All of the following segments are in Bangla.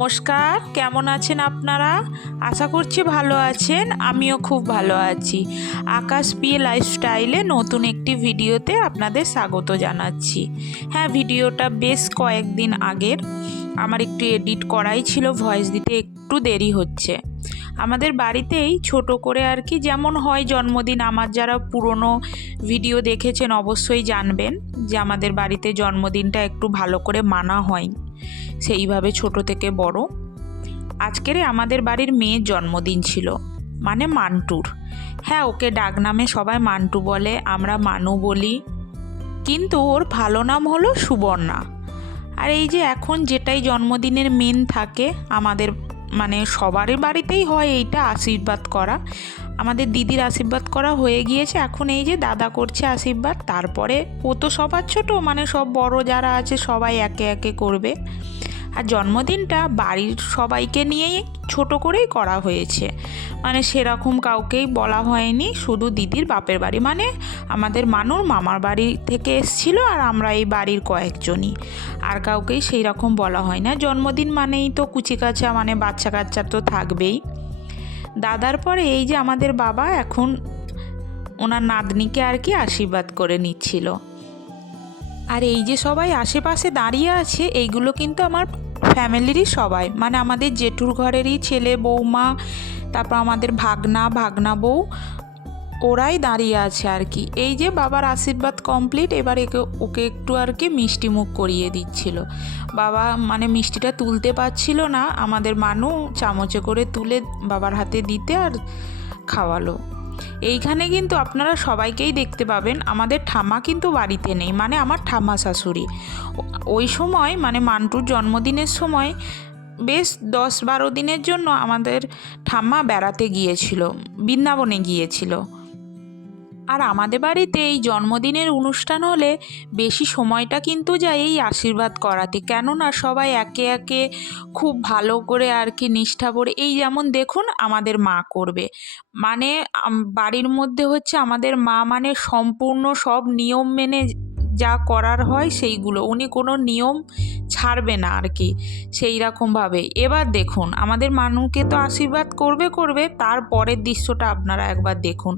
নমস্কার, কেমন আছেন আপনারা? আশা করছি ভালো আছেন। আমিও খুব ভালো আছি। আকাশ পিয়ে লাইফস্টাইলে নতুন একটি ভিডিওতে আপনাদের স্বাগত জানাচ্ছি। হ্যাঁ, ভিডিওটা বেশ কয়েকদিন আগের। আমার একটু এডিট করাই ছিল, ভয়েস দিতে একটু দেরি হচ্ছে। আমাদের বাড়িতেই ছোট করে আর কি, যেমন হয় জন্মদিন, আমার যারা পুরনো ভিডিও দেখেছেন অবশ্যই জানবেন যে আমাদের বাড়িতে জন্মদিনটা একটু ভালো করে মানা হয়, সেইভাবে ছোট থেকে বড়। আজকের আমাদের বাড়ির মেয়ের জন্মদিন ছিল, মানে মান্টুর। হ্যাঁ, ওকে ডাকনামে সবাই মান্টু বলে, আমরা মানু বলি, কিন্তু ওর ভালো নাম হলো সুবর্ণা। আর এই যে এখন যেটাই জন্মদিনের মেন থাকে আমাদের, মানে সবারই বাড়িতেই হয় এইটা, আশীর্বাদ করা। আমাদের দিদির আশীর্বাদ করা হয়ে গিয়েছে, এখন এই যে দাদা করছে আশীর্বাদ। তারপরে ও তো সবার ছোট, মানে সব বড় যারা আছে সবাই একে একে করবে। আর জন্মদিনটা বাড়ির সবাইকে নিয়েই ছোট করেই করা হয়েছে, মানে সেরকম কাউকেই বলা হয়নি, শুধু দিদির বাপের বাড়ি মানে আমাদের মানুর মামার বাড়ি থেকে এসছিল, আর আমরা এই বাড়ির কয়েকজনই, আর কাউকেই সেই রকম বলা হয় না। জন্মদিন মানেই তো কুচিকাচা, মানে বাচ্চা কাচ্চা তো থাকবেই। দাদার পরে এই যে আমাদের বাবা এখন ওনার নাতনিকে আর কি আশীর্বাদ করে নিচ্ছিল। আর এই যে সবাই আশেপাশে দাঁড়িয়ে আছে, এইগুলো কিন্তু আমার ফ্যামিলিরই সবাই, মানে আমাদের জেঠুর ঘরেরই ছেলে বৌমা, তারপর আমাদের ভাগনা বউ, ওরাই দাঁড়িয়ে আছে আর কি। এই যে বাবার আশীর্বাদ কমপ্লিট, এবার ওকে একটু আর কি মিষ্টি মুখ করিয়ে দিচ্ছিল। বাবা মানে মিষ্টিটা তুলতে পারছিল না, আমাদের মানু চামচে করে তুলে বাবার হাতে দিতে আর খাওয়ালো। এইখানে কিন্তু আপনারা সবাইকেই দেখতে পাবেন, আমাদের ঠাম্মা কিন্তু বাড়িতে নেই, মানে আমার ঠাম্মা শাশুড়ি। ওই সময় মানে মান্টুর জন্মদিনের সময় বেশ 10-12 দিনের জন্য আমাদের ঠাম্মা বেড়াতে গিয়েছিল, বৃন্দাবনে গিয়েছিল। আর আমাদের বাড়িতে এই জন্মদিনের অনুষ্ঠান হলে বেশি সময়টা কিন্তু যায় এই আশীর্বাদ করাতে, কেননা সবাই একে একে খুব ভালো করে আর কি নিষ্ঠা করে, এই যেমন দেখুন আমাদের মা করবে, মানে বাড়ির মধ্যে হচ্ছে আমাদের মা মানে সম্পূর্ণ সব নিয়ম মেনে যা করার হয় সেইগুলো, উনি কোনো নিয়ম ছাড়বে না আর কি, সেই রকমভাবে। এবার দেখুন আমাদের মানুকে তো আশীর্বাদ করবে, তার পরের দৃশ্যটা আপনারা একবার দেখুন।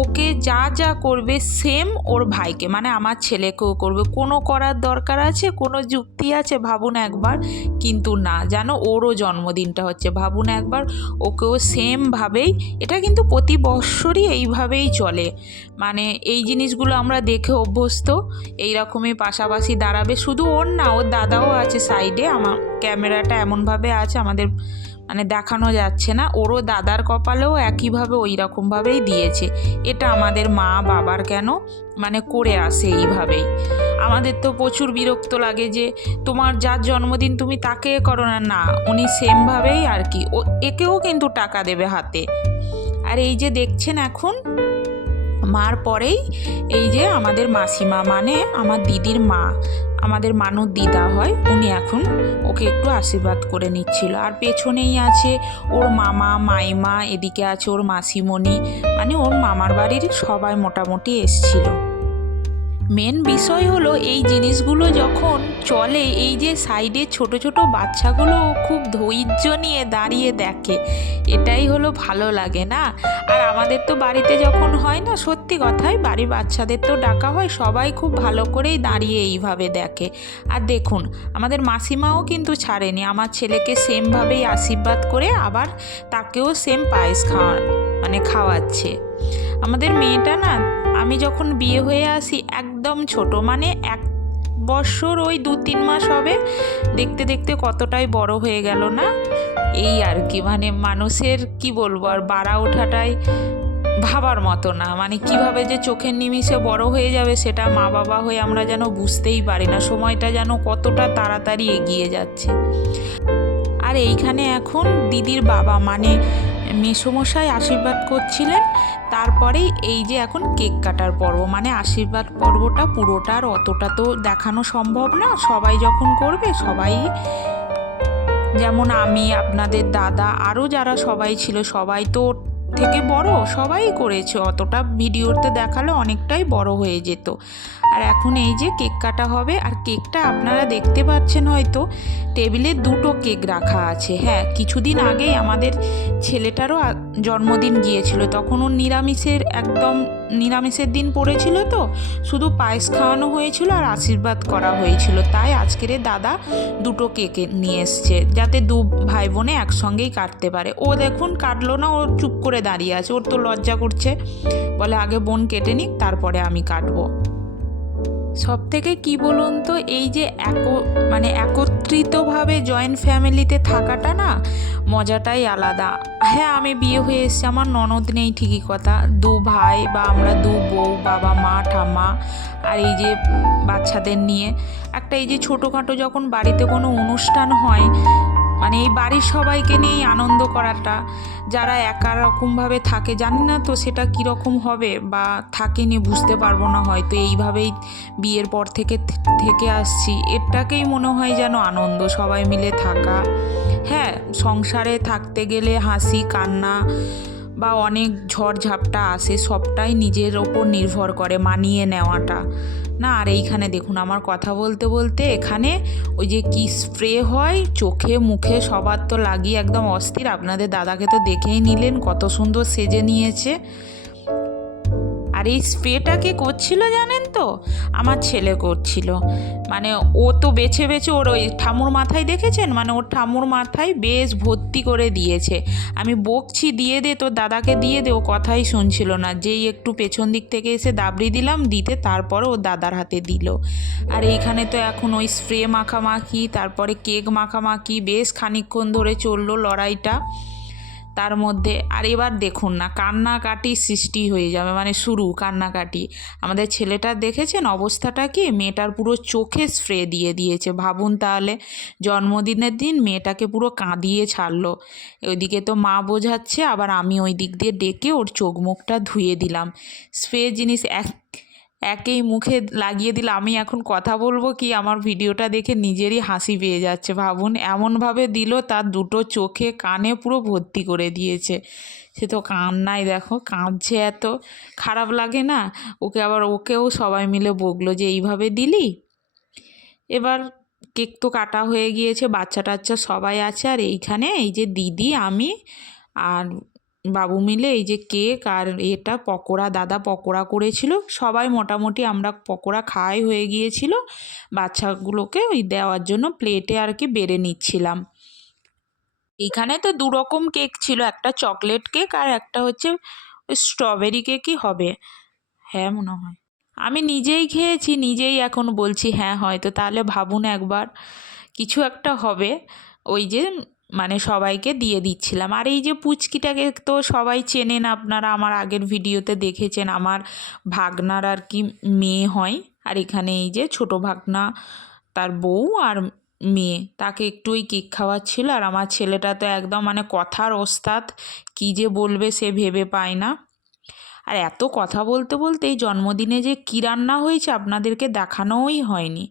ওকে যা যা করবে সেম ওর ভাইকে, মানে আমার ছেলেকেও করবে। কোনো করার দরকার আছে, কোনো যুক্তি আছে ভাবুন একবার, কিন্তু না, জানো ওরও জন্মদিনটা হচ্ছে, ভাবুন একবার, ওকেও সেমভাবেই। এটা কিন্তু প্রতি বৎসরই এইভাবেই চলে, মানে এই জিনিসগুলো আমরা দেখে অভ্যস্ত। এই রকমই পাশাপাশি দাঁড়াবে, শুধু ওর না, ওর দাদাও আছে সাইডে। আমার ক্যামেরাটা এমনভাবে আছে আমাদের মানে দেখানো যাচ্ছে না, ওরও দাদার কপালেও একইভাবে ওই রকমভাবেই দিয়েছে। এটা আমাদের মা বাবার কেন মানে করে আসে এইভাবেই। আমাদের তো প্রচুর বিরক্ত লাগে যে তোমার যার জন্মদিন তুমি তাকে করো না, না উনি সেমভাবেই আর কি, ও একেও কিন্তু টাকা দেবে হাতে। আর এই যে দেখছেন এখন মার পরেই এই যে আমাদের মাসিমা, মানে আমার দিদির মা, আমাদের মানুর দিদা হয়, উনি এখন ওকে একটু আশীর্বাদ করে নিচ্ছিল। আর পেছনেই আছে ওর মামা মাইমা, এদিকে আছে ওর মাসিমণি, মানে ওর মামার বাড়ির সবাই মোটামুটি এসছিল। মেন বিষয় হলো এই জিনিসগুলো যখন চলে, এই যে সাইডে ছোট ছোট বাচ্চাগুলো খুব ধৈর্য নিয়ে দাঁড়িয়ে দেখে, এটাই হলো ভালো লাগে না। আর আমাদের তো বাড়িতে যখন হয় না, সত্যি কথাই বাড়ির বাচ্চাদের তো ডাকা হয়, সবাই খুব ভালো করেই দাঁড়িয়ে এইভাবে দেখে। আর দেখুন আমাদের মাসিমাও কিন্তু ছাড়েনি, আমার ছেলেকে সেমভাবেই আশীর্বাদ করে আবার তাকেও সেম পায়েস খাওয়াচ্ছে। আমাদের মেয়েটা না, আমি যখন বিয়ে হয়ে আসি একদম ছোট, মানে 1 বছর ওই 2-3 মাস হবে, দেখতে দেখতে কতটাই বড় হয়ে গেল না, এই আর কি। মানে মানুষের কি বলবো, আর বাড়া ওঠাটাই ভাবার মতো না, মানে কিভাবে যে চোখের নিমিষে বড় হয়ে যাবে সেটা মা বাবা হয়ে আমরা যেন বুঝতেই পারি না, সময়টা যেন কতটা তাড়াতাড়ি এগিয়ে যাচ্ছে। আর এইখানে এখন দিদির বাবা মানে মেসোমশাই আশীর্বাদ করছিলেন, তারপরেই এই যে এখন কেক কাটার পর্ব, মানে আশীর্বাদ পর্বটা পুরোটা আর অতটা তো দেখানো সম্ভব না, সবাই যখন করবে সবাই, যেমন আমি, আপনাদের দাদা, আরও যারা সবাই ছিল সবাই তো থেকে বড় সবাই করেছে, অতটা ভিডিওতে দেখালে অনেকটাই বড় হয়ে যেত। আর এখন এই যে কেক কাটা হবে, আর কেকটা আপনারা দেখতে পাচ্ছেন হয়তো টেবিলে 2টো কেক রাখা আছে। হ্যাঁ, কিছুদিন আগেই আমাদের ছেলেটারও জন্মদিন গিয়েছিল, তখন ওর নিরামিষের দিন পড়েছিল, তো শুধু পায়েস খাওয়ানো হয়েছিল আর আশীর্বাদ করা হয়েছিল। তাই আজকের দাদা 2টো কেক নিয়ে এসছে, যাতে 2 ভাই বোনে একসঙ্গেই কাটতে পারে। ও দেখুন কাটলো না, ও চুপ করে দাঁড়িয়ে আছে, ওর তো লজ্জা করছে, বলে আগে বোন কেটে নিক তারপরে আমি কাটবো। সব থেকে কী বলুন তো, এই যে একত্রিতভাবে জয়েন্ট ফ্যামিলিতে থাকাটা না মজাটাই আলাদা। হ্যাঁ, আমি বিয়ে হয়ে এসেছি, আমার ননদ নেই ঠিকই কথা, 2 ভাই বা আমরা 2 বউ, বাবা মা ঠাম্মা, আর এই যে বাচ্চাদের নিয়ে একটা এই যে ছোটোখাটো যখন বাড়িতে কোনো অনুষ্ঠান হয়, মানে এই বাড়ির সবাইকে নিয়েই আনন্দ করাটা, যারা একা রকমভাবে থাকে জানি না তো সেটা কীরকম হবে, বা থাকেনি বুঝতে পারবো না, হয়তো এইভাবেই বিয়ের পর থেকে আসছি, এটাকেই মনে হয় যেন আনন্দ, সবাই মিলে থাকা। হ্যাঁ, সংসারে থাকতে গেলে হাসি কান্না বা অনেক ঝড়ঝাপটা আসে, সবটাই নিজের ওপর নির্ভর করে মানিয়ে নেওয়াটা না। আর এইখানে দেখুন আমার কথা বলতে বলতে এখানে ওই যে কি স্প্রে হয় চোখে মুখে সবার, তো লাগিয়ে একদম অস্থির। আপনাদের দাদাকে তো দেখেই নিলেন কত সুন্দর সেজে নিয়েছে। আর এই স্প্রেটা কে করছিল জানেন তো? আমার ছেলে করছিল। মানে ও তো বেছে বেছে ওর ওই ঠামুর মাথায় দেখেছেন, মানে ওর ঠামুর মাথায় বেশ ভর্তি করে দিয়েছে। আমি বকছি দিয়ে দে তোর দাদাকে দিয়ে দে, ও কথাই শুনছিল না। যেই একটু পেছন দিক থেকে এসে দাবড়ি দিলাম দিতে, তারপরে ওর দাদার হাতে দিল। আর এইখানে তো এখন ওই স্প্রে মাখামাখি, তারপরে কেক মাখামাখি বেশ খানিকক্ষণ ধরে চললো লড়াইটা। তার মধ্যে আর এবার দেখুন না, কান্নাকাটি সৃষ্টি হয়ে যাবে, মানে শুরু কান্নাকাটি। আমাদের ছেলেটা দেখেছেন অবস্থাটা কি, মেয়েটার পুরো চোখে স্প্রে দিয়ে দিয়েছে। ভাবুন তাহলে, জন্মদিনের দিন মেয়েটাকে পুরো কাঁদিয়ে ছাড়লো। ওইদিকে তো মা বোঝাচ্ছে, আবার আমি ওই দিক দিয়ে ডেকে ওর চোখ মুখটা ধুয়ে দিলাম। স্প্রে জিনিস একেই মুখে লাগিয়ে দিলে আমি এখন কথা বলবো কি, আমার ভিডিওটা দেখে নিজেরই হাসি পেয়ে যাচ্ছে। ভাবুন এমনভাবে দিল, তার 2টো চোখে কানে পুরো ভর্তি করে দিয়েছে। সে তো কান্নায় দেখো কাঁদছে, এত খারাপ লাগে না? ওকেও সবাই মিলে বকলো যে এইভাবে দিলি। এবার কেক তো কাটা হয়ে গিয়েছে, বাচ্চা টাচ্চা সবাই আছে, আর এইখানে এই যে দিদি আমি আর বাবু মিলে এই যে কেক আর এটা পকোড়া, দাদা পকোড়া করেছিল, সবাই মোটামুটি আমরা পকোড়া খাওয়াই হয়ে গিয়েছিল। বাচ্চাগুলোকে ওই দেওয়ার জন্য প্লেটে আর কি বেড়ে নিচ্ছিলাম। এইখানে তো 2 রকম কেক ছিল, একটা চকলেট কেক আর একটা হচ্ছে ওই স্ট্রবেরি কেকই হবে। হ্যাঁ মনে হয় আমি নিজেই খেয়েছি, নিজেই এখন বলছি হ্যাঁ হয়তো। তাহলে ভাবুন একবার, কিছু একটা হবে। ওই যে মানে সবাইকে দিয়ে দিচ্ছিলাম। আর এই যে পুচকিটাকে তো সবাই চেনেন আপনারা, আমার আগের ভিডিওতে দেখেছেন, আমার ভাগনার আর কি মেয়ে হয়। আর এখানে এই যে ছোট ভাগনা, তার বউ আর মেয়ে, তাকে একটু ওই কেক খাওয়াচ্ছিল। আর আমার ছেলেটা তো একদম মানে কথার ওস্তাদ, কী যে বলবে সে ভেবে পায় না। আর এত কথা বলতে বলতে এই জন্মদিনে যে কী রান্না হয়েছে আপনাদেরকে দেখানোই হয়নি।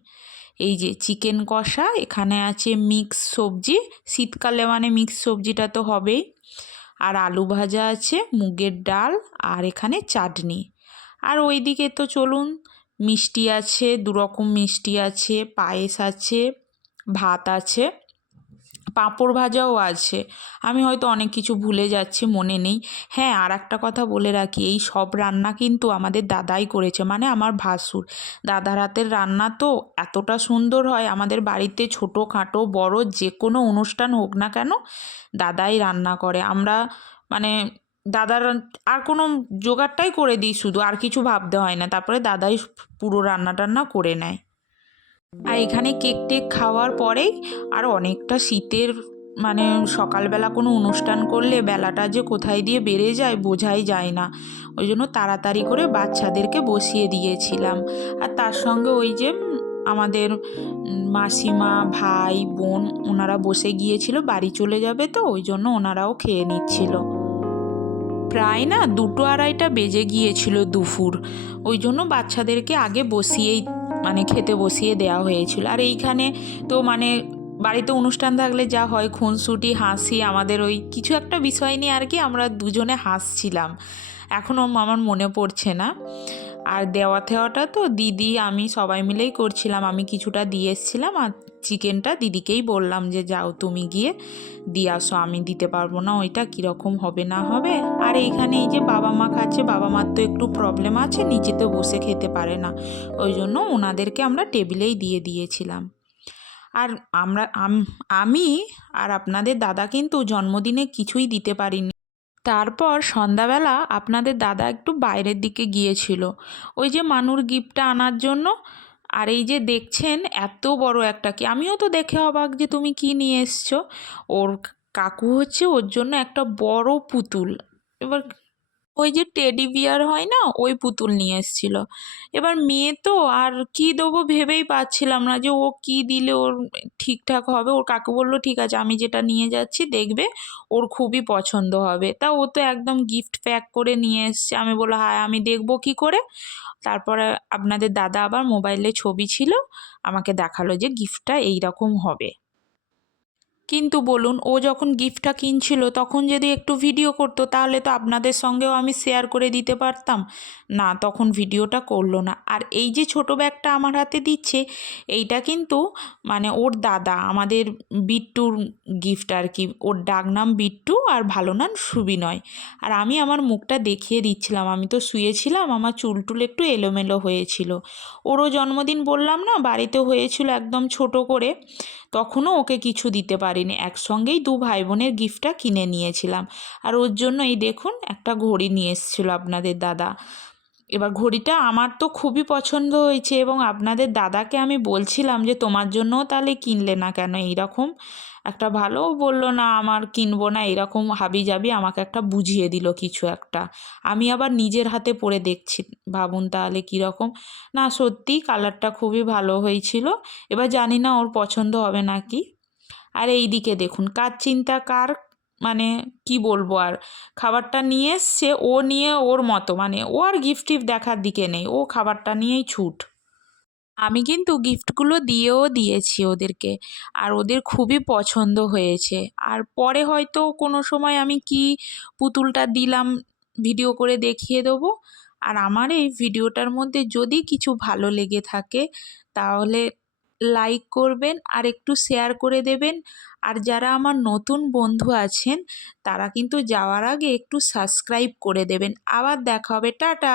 এই যে চিকেন কষা, এখানে আছে মিক্স সবজি, শীতকালে মানে মিক্স সবজিটা তো হবেই, আর আলু ভাজা আছে, মুগের ডাল, আর এখানে চাটনি। আর ওইদিকে তো চলুন মিষ্টি আছে, 2 রকম মিষ্টি আছে, পায়েস আছে, ভাত আছে, পাঁপড় ভাজাও আছে। আমি হয়তো অনেক কিছু ভুলে যাচ্ছি, মনে নেই। হ্যাঁ, আর একটা কথা বলে রাখি, এই সব রান্না কিন্তু আমাদের দাদাই করেছে, মানে আমার ভাসুর। দাদার হাতের রান্না তো এতটা সুন্দর হয়, আমাদের বাড়িতে ছোটোখাটো বড় যে কোনো অনুষ্ঠান হোক না কেন দাদাই রান্না করে। আমরা মানে দাদার আর কোনো জোগাড়টাই করে দিই, শুধু আর কিছু ভাবতে হয় না, তারপরে দাদাই পুরো রান্না টান্না করে নেয়। আর এখানে কেক টেক খাওয়ার পরেই আর অনেকটা শীতের, মানে সকালবেলা কোনো অনুষ্ঠান করলে বেলাটা যে কোথায় দিয়ে বেড়ে যায় বোঝাই যায় না। ওই জন্য তাড়াতাড়ি করে বাচ্চাদেরকে বসিয়ে দিয়েছিলাম। আর তার সঙ্গে ওই যে আমাদের মাসিমা ভাই বোন ওনারা বসে গিয়েছিল, বাড়ি চলে যাবে তো ওই জন্য ওনারাও খেয়ে নিচ্ছিল। প্রায় না 2-2:30 বেজে গিয়েছিল দুপুর, ওই জন্য বাচ্চাদেরকে আগে বসিয়েই মানে খেতে বসিয়ে দেওয়া হয়েছিল। আর এইখানে তো মানে বাড়িতে অনুষ্ঠান থাকলে যা হয় খুনসুটি হাসি, আমাদের ওই কিছু একটা বিষয় নিয়ে আর কি আমরা দুজনে হাসছিলাম, এখনও আমার মনে পড়ছে না। আর দেওয়া থেওয়াটা তো দিদি আমি সবাই মিলেই করছিলাম, আমি কিছুটা দিয়ে এসেছিলাম আর চিকেনটা দিদিকেই বললাম যে যাও তুমি গিয়ে দিয়ে আসো, আমি দিতে পারবো না, ওইটা কীরকম হবে না হবে। আর এইখানে এই যে বাবা মা খাচ্ছে, বাবা মার তো একটু প্রবলেম আছে, নিচেতে বসে খেতে পারে না, ওই জন্য ওনাদেরকে আমরা টেবিলেই দিয়ে দিয়েছিলাম। আর আমি আর আপনাদের দাদা কিন্তু জন্মদিনে কিছুই দিতে পারিনি। তারপর সন্ধ্যাবেলা আপনাদের দাদা একটু বাইরের দিকে গিয়েছিল ওই যে মানুর গিফটটা আনার জন্য। আর এই যে দেখছেন এত বড় একটা, কি আমিও তো দেখে অবাক যে তুমি কি নিয়ে এসছো। ওর কাকু হচ্ছে ওর জন্য একটা বড় পুতুল, এবার ওই যে টেডি বিয়ার হয় না, ওই পুতুল নিয়ে এসেছিল। এবার মেয়ে তো আর কি দেবো ভেবেই পাচ্ছিলাম না যে ও কি দিলে ওর ঠিকঠাক হবে। ওর কাকু বললো ঠিক আছে আমি যেটা নিয়ে যাচ্ছি দেখবে ওর খুবই পছন্দ হবে। তা ও তো একদম গিফট প্যাক করে নিয়ে এসছে। আমি বললো হ্যাঁ আমি দেখবো কি করে। তারপরে আপনাদের দাদা আবার মোবাইলে ছবি ছিল, আমাকে দেখালো যে গিফটটা এইরকম হবে। কিন্তু বলুন ও যখন গিফটটা কিনছিল তখন যদি একটু ভিডিও করতো তাহলে তো আপনাদের সঙ্গেও আমি শেয়ার করে দিতে পারতাম। না, তখন ভিডিওটা করলো না। আর এই যে ছোট ব্যাগটা আমার হাতে দিচ্ছে, এইটা কিন্তু মানে ওর দাদা আমাদের বিট্টুর গিফট আর কি। ওর ডাক নাম বিট্টু আর ভালো নাম সুবিনয়। আর আমি আমার মুখটা দেখিয়ে দিচ্ছিলাম, আমি তো শুয়েছিলাম, আমার চুল টুল একটু এলোমেলো হয়েছিল। ওরও জন্মদিন বললাম না বাড়িতে হয়েছিল একদম ছোট করে, তখনও ওকে কিছু দিতে পারিনি, একসঙ্গেই দু ভাই বোনের গিফটটা কিনে নিয়েছিলাম। আর ওর জন্য এই দেখুন একটা ঘড়ি নিয়ে এসেছিলো আপনাদের দাদা। এবার ঘড়িটা আমার তো খুবই পছন্দ হয়েছে এবং আপনাদের দাদাকে আমি বলছিলাম যে তোমার জন্যও তাহলে কিনলে না কেন এইরকম একটা ভালো। ও বললো না আমার কিনবো না, এরকম হাবি জাবি আমাকে একটা বুঝিয়ে দিল কিছু একটা। আমি আবার নিজের হাতে পরে দেখছি, ভাবুন তাহলে কীরকম। না সত্যি কালারটা খুবই ভালো হয়েছিল। এবার জানি না ওর পছন্দ হবে নাকি। আর এই দিকে দেখুন কার চিন্তা কার, মানে কি বলবো আর, খাবারটা নিয়ে এসছে ও নিয়ে ওর মতো, মানে ও আর গিফট টিফট দেখার দিকে নেই, ও খাবারটা নিয়েই ছুট। আমি কিন্তু গিফটগুলো দিয়েও দিয়েছি ওদেরকে, আর ওদের খুবই পছন্দ হয়েছে। আর পরে হয়তো কোনো সময় আমি কি পুতুলটা দিলাম ভিডিও করে দেখিয়ে দেবো। আর আমার এই ভিডিওটার মধ্যে যদি কিছু ভালো লেগে থাকে তাহলে লাইক করবেন আর একটু শেয়ার করে দেবেন। আর যারা আমার নতুন বন্ধু আছেন তারা কিন্তু যাওয়ার আগে একটু সাবস্ক্রাইব করে দেবেন। আবার দেখা হবে, টাটা।